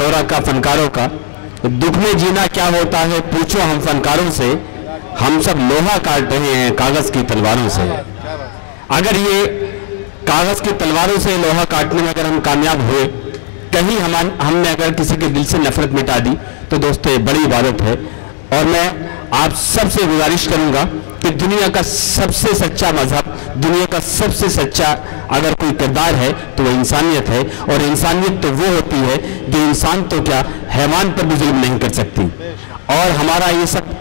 شعرا کا، فنکاروں کا، دکھ میں جینا کیا ہوتا ہے پوچھو ہم فنکاروں سے، ہم سب لوہا کاٹ رہے ہیں کاغذ کی تلواروں سے۔ اگر یہ کاغذ کی تلواروں سے لوہا کاٹنے میں اگر ہم کامیاب ہوئے، کہیں ہم نے اگر کسی کے دل سے نفرت مٹا دی، تو دوستو یہ بڑی عبادت ہے۔ اور میں آپ سب سے گزارش کروں گا کہ دنیا کا سب سے سچا مذہب، دنیا کا سب سے سچا اگر کوئی کردار ہے تو وہ انسانیت ہے، اور انسانیت تو وہ ہوتی ہے کہ انسان تو کیا حیوان پر بھی ظلم نہیں کر سکتی۔ اور ہمارا یہ سب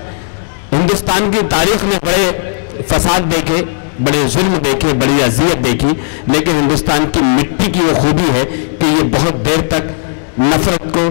ہندوستان کی تاریخ میں بڑے فساد دیکھے، بڑے ظلم دیکھے، بڑی اذیت دیکھی، لیکن ہندوستان کی مٹی کی وہ خوبی ہے کہ یہ بہت دیر تک نفرت کو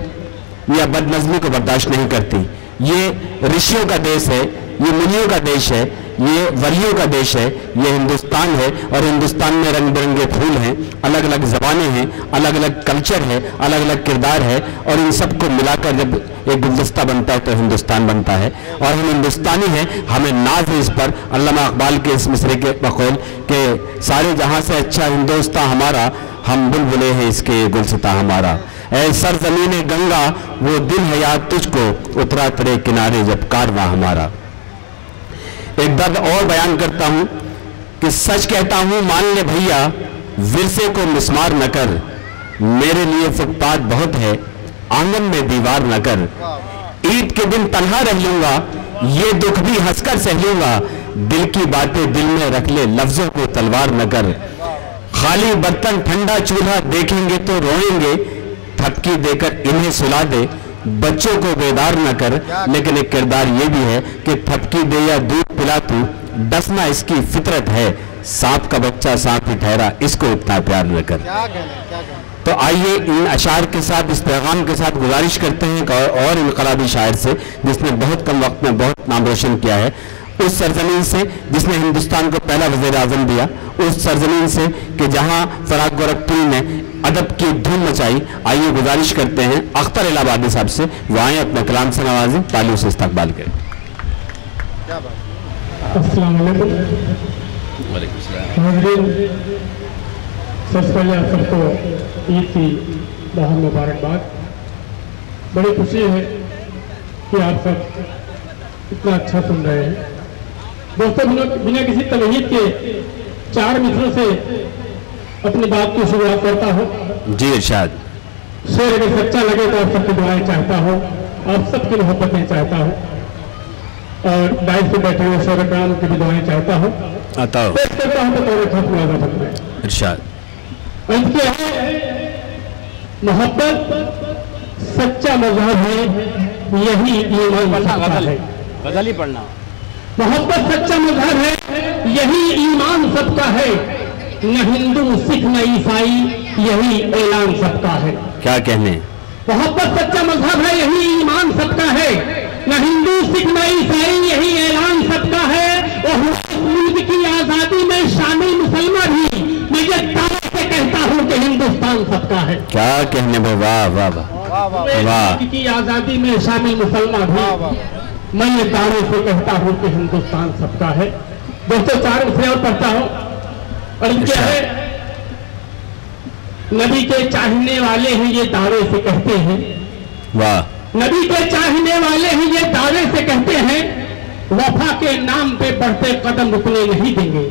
یا بد نظمی کو برداشت نہیں کرتی۔ یہ رشیوں کا دیش ہے، یہ منیوں کا دیش ہے، یہ ولیوں کا دیش ہے، یہ ہندوستان ہے، اور ہندوستان میں رنگ برنگے پھول ہیں، الگ الگ زبانیں ہیں، الگ الگ کلچر ہے، الگ الگ کردار ہے، اور ان سب کو ملا کر جب ایک گلدستہ بنتا ہے تو ہندوستان بنتا ہے، اور ہم ہندوستانی ہیں، ہمیں ناز ہے اس پر۔ علامہ اقبال کے اس مصرے کے بقول کہ سارے جہاں سے اچھا ہندوستان ہمارا، ہم بلبلے ہیں اس کے گلستہ ہمارا، اے سرزمین گنگا وہ دن ہے یاد تجھ کو، اترا ترے کنارے جب کارواں ہمارا۔ ایک درد اور بیان کرتا ہوں کہ سچ کہتا ہوں مان لے بھیا، ورثے کو مسمار نہ کر، میرے لیے فٹ پاتھ بہت ہے، آنگن میں دیوار نہ کر، عید کے دن تنہا رہ لوں گا، یہ دکھ بھی ہنس کر سہ لوں گا، دل کی باتیں دل میں رکھ لے، لفظوں کو تلوار نہ کر، خالی برتن ٹھنڈا چولہا دیکھیں گے تو روئیں گے، تھپکی دے کر انہیں سلا دے، بچوں کو بیدار نہ کر، لیکن ایک کردار یہ بھی ہے کہ تھپکی دے یا دودھ پلا تو، ڈسنا اس کی فطرت ہے، سانپ کا بچہ سانپ ہی ٹھہرا، اس کو اتنا پیار نہ کر۔ تو آئیے ان اشعار کے ساتھ، اس پیغام کے ساتھ گزارش کرتے ہیں اور انقلابی شاعر سے جس نے بہت کم وقت میں بہت نام روشن کیا ہے، اس سرزمین سے جس نے ہندوستان کو پہلا وزیر اعظم دیا، اس سرزمین سے کہ جہاں فراق گورکھپوری نے ادب کی دھوم مچائی، آئیے گزارش کرتے ہیں اختر الہ آبادی صاحب سے، وہ آئیں اپنے کلام سے نوازیں، تالیوں سے استقبال کریں۔ السلام علیکم۔ حاضرین، سب سے پہلے آپ سب کو عید کی بہت مبارکباد۔ بڑی خوشی ہے کہ آپ سب اتنا اچھا سن رہے ہیں۔ دوستوں، بنا کسی تمہید کے 4 مصروں سے اپنی بات کی شروعات کرتا ہوں۔ جی ارشاد۔ شعر اگر سچا لگے تو آپ سب کی دعائیں چاہتا ہوں، آپ سب کی محبتیں چاہتا ہوں، اور دائیں سے بیٹھے ہوئے شعر کرام کی بھی دعائیں چاہتا ہوں۔ آتا ہو پیش کرتا ہوں تو طور خط ملازہ بکر ہے۔ ارشاد۔ عرض کیا ہے، محبت سچا مذہب ہے، یہی ایمان سب کا ہے۔ غزل ہی پڑھنا۔ محبت سچا مذہب ہے، یہی ایمان سب کا ہے، نہ ہندو سکھ نہ عیسائی، یہی اعلان سب کا ہے۔ کیا کہنے؟ محبت سچا مذہب ہے، یہی ایمان سب کا ہے، نہ ہندو سکھ نہ عیسائی، یہی اعلان سب کا ہے، اور ملک کی آزادی میں شامل مسلمان بھی، میں یہ دعویٰ سے کہتا ہوں کہ ہندوستان سب کا ہے۔ کیا کہنے بھائی، واہ واہ واہ واہ۔ ملک کی آزادی میں شامل مسلمان بھی، میں یہ دعوے سے کہتا ہوں کہ ہندوستان سب کا ہے۔ دوستو، 4 مصرے اور پڑھتا ہوں، اور ان کیا ہے، نبی کے چاہنے والے ہیں یہ دعوے سے کہتے ہیں، واہ، نبی کے چاہنے والے ہیں یہ دعوے سے کہتے ہیں، وفا کے نام پہ بڑھتے قدم رکنے نہیں دیں گے۔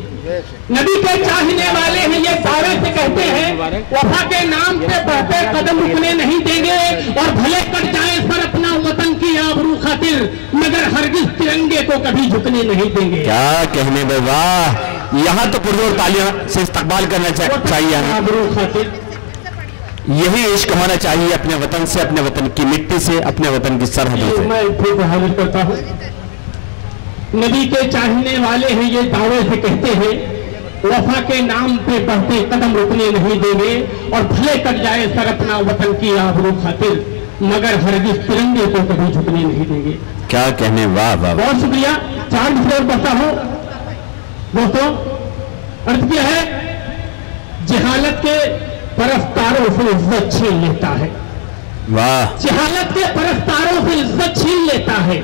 نبی کے چاہنے والے ہیں یہ دعوے سے کہتے ہیں، وفا کے نام پہ بڑھتے قدم رکنے نہیں دیں گے، اور بھلے کٹ جائے سر اپنا وطن کی آبرو خاطر، مگر ہرگز ترنگے کو کبھی جھکنے نہیں دیں گے۔ کیا کہنے بھائی، واہ۔ یہاں تو پرزور تالیاں سے استقبال کرنا چاہیے ہمیں۔ آبرو خاطر یہی عشق ہونا چاہیے اپنے وطن سے، اپنے وطن کی مٹی سے، اپنے وطن کی سرحدوں سے۔ میں پھر حاضر کرتا ہوں، نبی کے چاہنے والے ہیں یہ دعوے سے کہتے ہیں، وفا کے نام پہ بڑھتے قدم رکنے نہیں دیں گے، اور بھلے کٹ جائے سر اپنا وطن کی آبرو خاطر، مگر ہرگز ترنگے کو کبھی جھکنے نہیں دیں گے۔ کیا کہنے، واہ واہ۔ بہت شکریہ۔ 4 مصرے اور پڑھتا ہوں۔ دوستوں، عرض کیا ہے، جہالت کے پرستاروں سے عزت چھین لیتا ہے، واہ، جہالت کے پرستاروں سے عزت چھین لیتا ہے،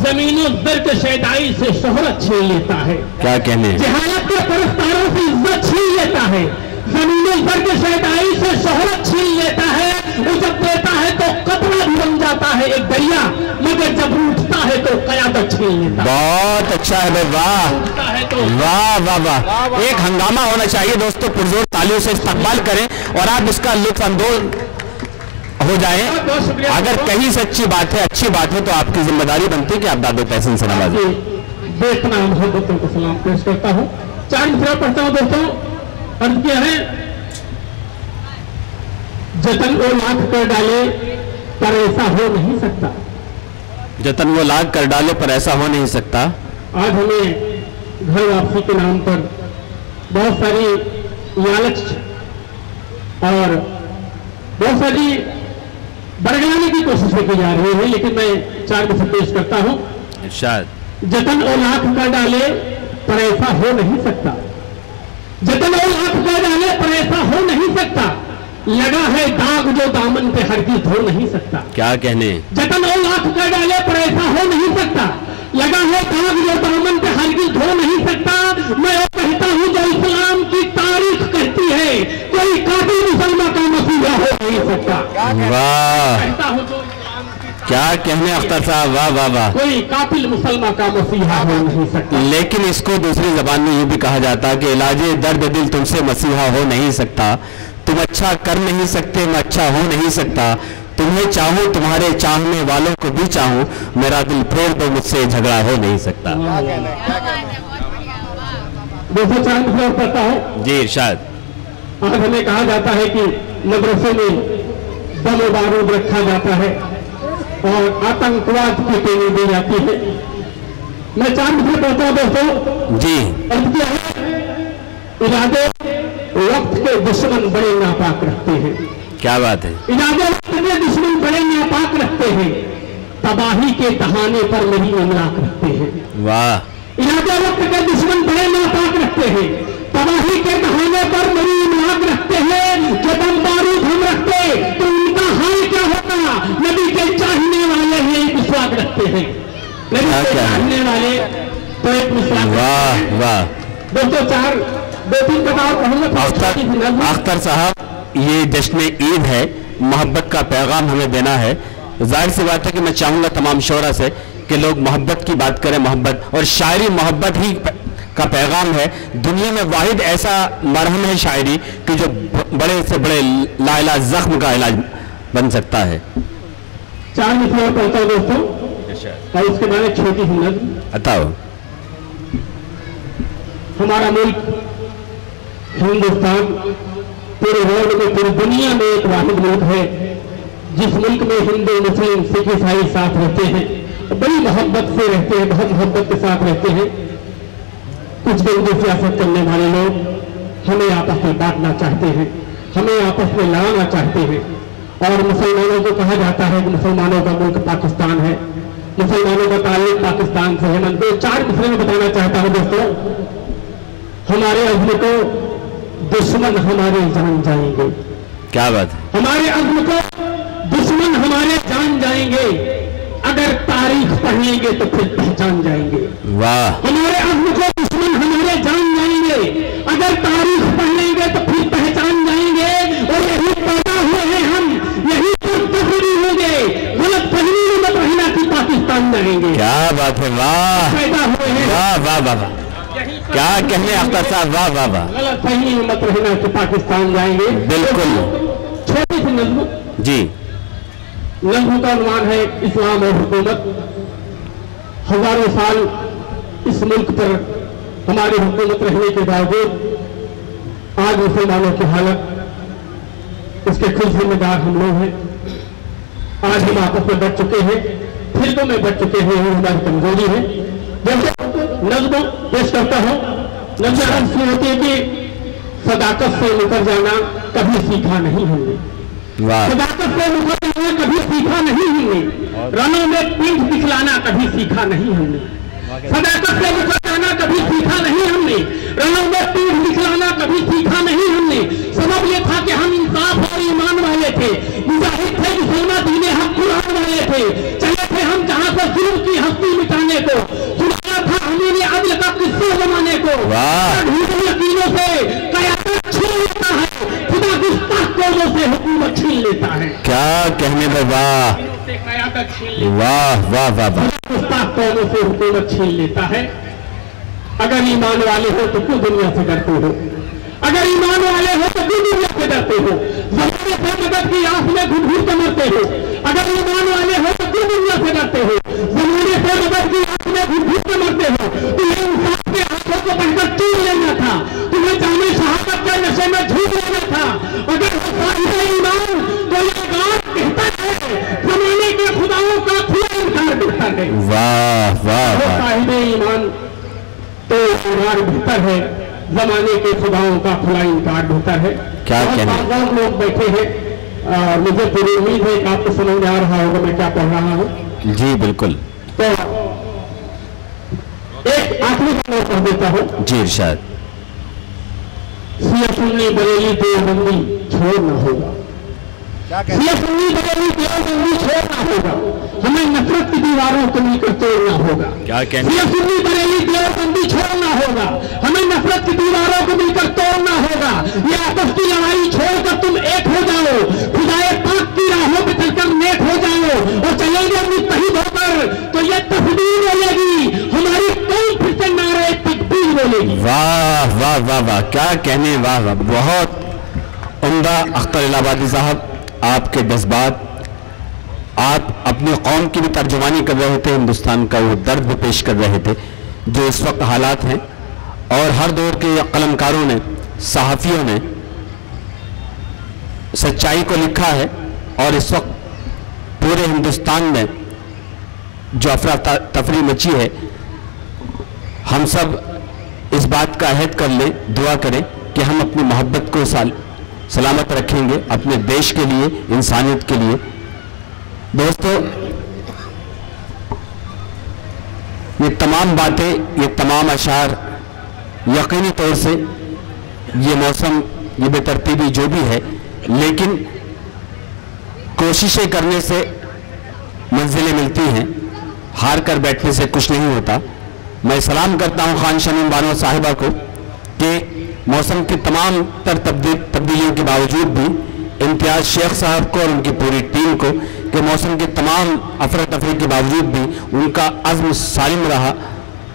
زمین و زر کے شیدائی سے شہرت چھین لیتا ہے۔ کیا کہنے، جہالت کے پرستاروں سے عزت چھین لیتا ہے، जमीन पर के शहदाई से शोहरत छीन लेता है, वो जब देता है तो कतरा भी बन जाता है एक दरिया, मगर जब उठता है तो कयादत छीन लेता है। बहुत अच्छा है भाई, वाह वाह वाह वाह। एक हंगामा होना चाहिए दोस्तों, पुरजोर तालियों से इस्तकबाल करें और आप इसका लुत्फ अंदोज हो जाए। अगर कहीं से अच्छी बात है, अच्छी बात है, तो आपकी जिम्मेदारी बनती है कि आप दादो तहसीन से नवाजें। बेतना मोहब्बतों को सलाम पेश करता हूँ। 4 मिसरा पढ़ता हूँ दोस्तों। अर्ज किया है, जतन वो लाख कर डाले पर ऐसा हो नहीं सकता। जतन वो लाख कर डाले पर ऐसा हो नहीं सकता। आज हमें घर वापसी के नाम पर बहुत सारी लालच और बहुत सारी बरगलाने की कोशिशें की जा रही है, लेकिन मैं 4 मिसरा पेश करता हूँ। इरशाद। जतन और लाख कर डाले पर ऐसा हो नहीं सकता। जतन और लाख कर डाले पर ऐसा हो नहीं सकता। लगा है दाग जो दामन पे हरगिज़ धो नहीं सकता। क्या कहने। जतन और लाख कर डाले पर ऐसा हो नहीं सकता। लगा है दाग जो दामन पे हरगिज़ धो नहीं सकता। मैं कहता हूँ जो इस्लाम की तारीख कहती है, कोई कातिल मुसलमान का मसीहा हो नहीं सकता। वाह, कहता हूँ जो क्या कहने अख्तर साहब, वाह वाह वाह। कोई कातिल मुसलमान का मसीहा हो नहीं सकता। लेकिन इसको दूसरी जबान में यूं भी कहा जाता है कि इलाजे दर्द दिल तुमसे मसीहा हो नहीं सकता। तुम अच्छा कर नहीं सकते, मैं अच्छा हो नहीं सकता। तुम्हें चाहूं, तुम्हारे चाहने वालों को भी चाहूं, मेरा दिल फोड़ दो, मुझसे झगड़ा हो नहीं सकता। 204 फ्लोर पढ़ता है। जी इरशाद। आज हमें कहा जाता है कि मदरसे में बम बारूद रखा जाता है और आतंकवाद की ट्रेनिंग दी जाती है। मैं 4 मिसरे पढ़ता हूँ दोस्तों। जी। अर्ज किया है, इरादे वक्त के दुश्मन बड़े नापाक रखते हैं। क्या बात है। इरादे वक्त के दुश्मन बड़े नापाक रखते हैं, तबाही के बहाने पर मेरी इमलाक रखते हैं। वाह। इरादे वक्त के दुश्मन बड़े नापाक रखते हैं, तबाही के बहाने पर मेरी इमलाक रखते हैं। जब हम बारूद हम रखते तो उनका हाल क्या होता। नबी के चाहने वाले हैं एक विश्वास रखते हैं, नबी के चाहने वाले तो एक विश्वास। वाह वाह। 204 2-3 कथा और कहूँगा। अख्तर साहब, ये जश्न ईद है, मोहब्बत का पैगाम हमें देना है। जाहिर सी बात है कि मैं चाहूँगा तमाम शोरा से कि लोग मोहब्बत की बात करें। मोहब्बत और शायरी मोहब्बत ही का पैगाम है। दुनिया में वाहिद ऐसा मरहम है शायरी कि जो बड़े से बड़े लाइलाज जख्म का इलाज बन सकता है। 4 मिसरे और पढ़ता हूँ दोस्तों, और इसके बारे में छोटी सी नज़्म। बताओ। हमारा मुल्क हिंदुस्तान पूरे वर्ल्ड में, पूरी दुनिया में एक वाहिद मुल्क है जिस मुल्क में हिंदू मुस्लिम सिख ईसाई साथ रहते हैं, बड़ी मोहब्बत से रहते हैं, बहुत मोहब्बत के साथ रहते हैं। कुछ गंदी सियासत करने वाले लोग हमें आपस में बांटना चाहते हैं, हमें आपस में लड़ाना चाहते हैं। और मुसलमानों को कहा जाता है कि मुसलमानों का मुल्क पाकिस्तान है, मुसलमानों का ताल्लुक पाकिस्तान से है। मैं 2-4 मिसरे में बताना चाहता हूँ दोस्तों। हमारे अज़्म को दुश्मन हमारे जान जाएंगे। क्या बात है। हमारे अज़्म को दुश्मन हमारे जान जाएंगे, अगर तारीख पढ़ेंगे तो फिर पहचान जाएंगे। वाह। हमारे अज़्म को दुश्मन हमारे जान जाएंगे, अगर तारीख पढ़ लेंगे तो फिर पहचान जाएंगे। और यही पैदा हुए हैं हम, यही तो तफरी होंगे, गलत फहमी में मत रहना कि पाकिस्तान जाएंगे। क्या बात है। वाह। पैदा हुए हैं। वाह वाह वाह वाह। क्या कहने अख्तर साहब, वाह वाह वाह। गलत फहमी में मत रहना कि पाकिस्तान जाएंगे। बिल्कुल। छोटी सी नज़्म। जी। नज़्म का अनुमान है इस्लाम और हुकूमत। हजारों साल इस मुल्क पर हमारी हुकूमत रहने के बावजूद आज मुसलमानों की हालत, उसके खुद जिम्मेदार हम लोग हैं। आज हम आपस में बढ़ चुके हैं, फिरकों में बढ़ चुके हैं, ये हमारी कमजोरी है। जैसे नज़्म पेश करता हूँ। नज़्म ऐसी होती है कि सदाकत से निकल जाना कभी सीखा नहीं हमने। सदाकत से निकल जाना कभी सीखा नहीं हमने। रनों में पीठ दिखलाना कभी सीखा नहीं हमने। सदाकत से निकल जाना कभी सीखा नहीं हमने। रनों में पीठ दिखलाना कभी सीखा नहीं हमने। सबब ये था कि हम इंसाफ और ईमान वाले थे, मुजाहिद थे, मुसलमान दीने हक कुरान वाले थे। चले थे हम जहाँ से जुल्म की हस्ती मिटाने को, सुनाया था हमने अदल का किस्सा जमाने को। यकीनों से कयामत छू लेता है, कहने में वाह से क़यादत छीन लेता वाह वाह वाह वाह है, गुस्ताख कौमों से हुकूमत छीन लेता है। अगर ईमान वाले हो तो क्यों दुनिया से डरते हो? अगर ईमान वाले हो तो क्यों दुनिया से डरते हो? ज़माने से मदद की आस में घुट घुट के मरते हो। अगर ईमान वाले हो तो क्यों दुनिया से डरते हो? ज़माने से मदद की आस में घुट घुट के मरते हो। तुम्हें इंसाफ के हाथों को बढ़कर चूम लेना था, तुम्हें जाने शहादत के नशे में झूम लेना था। अगर साहिब ईमान तो ये गाँव कहता है ज़माने के खुदाओं का खुला इनकार करता है। वाह वाह वाह साहिब ईमान तो इनकार बेहतर है, जमाने के खुदाओं का खुला इनकार बेहतर है। क्या कहने? बहुत लोग बैठे हैं, मुझे पूरी उम्मीद है कि आपको समझ में आ रहा होगा मैं क्या पढ़ रहा हूँ। जी बिल्कुल तो एक आखिरी मैं पढ़ देता हूँ। जी इरशाद। शिया सुन्नी बरेली देवबंदी छोड़ना होगा, शिया सुन्नी बरेली देवबंदी छोड़ना होगा, हमें नफरत की दीवारों को मिलकर तोड़ना होगा। क्या कहने? शिया सुन्नी बरेली देवबंदी छोड़ना होगा, हमें नफरत की दीवारों को मिलकर तोड़ना होगा। ये आपस की लड़ाई छोड़कर तुम एक हो जाओ, खुदाए पाक की राहों पे चलकर नेक हो जाओ और चलेंगे मुत्तहिद होकर तो ये तस्वीर बोलेगी, हमारी कौन फिर से नारे तकबीर बोलेगी। वाह वाह वाह वाह क्या कहने, वाह वाह बहुत उम्दा अख्तर इलाहाबादी साहब, आपके जज्बात, आप अपनी कौम की भी तर्जुमानी कर रहे थे, हिंदुस्तान का वो दर्द भी पेश कर रहे थे जो इस वक्त हालात हैं। और हर दौर के कलमकारों ने, सहाफ़ियों ने सच्चाई को लिखा है और इस वक्त पूरे हिंदुस्तान में जो अफरा तफरी मची है, हम सब इस बात का अहद कर लें, दुआ करें कि हम अपनी मोहब्बत को सलामत रखेंगे अपने देश के लिए, इंसानियत के लिए। दोस्तों, ये तमाम बातें, ये तमाम अशार यकीनी तौर से ये मौसम, ये बेतरतीबी जो भी है, लेकिन कोशिशें करने से मंजिलें मिलती हैं, हार कर बैठने से कुछ नहीं होता। मैं सलाम करता हूँ खान शमीम बानो साहिबा को कि मौसम की तमाम तर तब्दीलियों के बावजूद भी, इम्तियाज़ शेख साहब को और उनकी पूरी टीम को कि मौसम की तमाम अफरा तफरी के बावजूद भी उनका अज़्म सालिम रहा,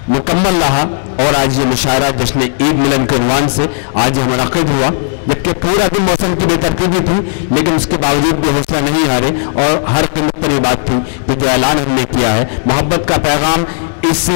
मुकम्मल रहा और आज ये मुशायरा जश्न ईद मिलन के उन्वान से आज हमारा मुनक़िद हुआ। जबकि पूरा दिन मौसम की बेतरतीबी थी, लेकिन उसके बावजूद भी हौसला नहीं हारे और हर कीमत पर ये बात थी कि जो ऐलान हमने किया है, मोहब्बत का पैगाम इस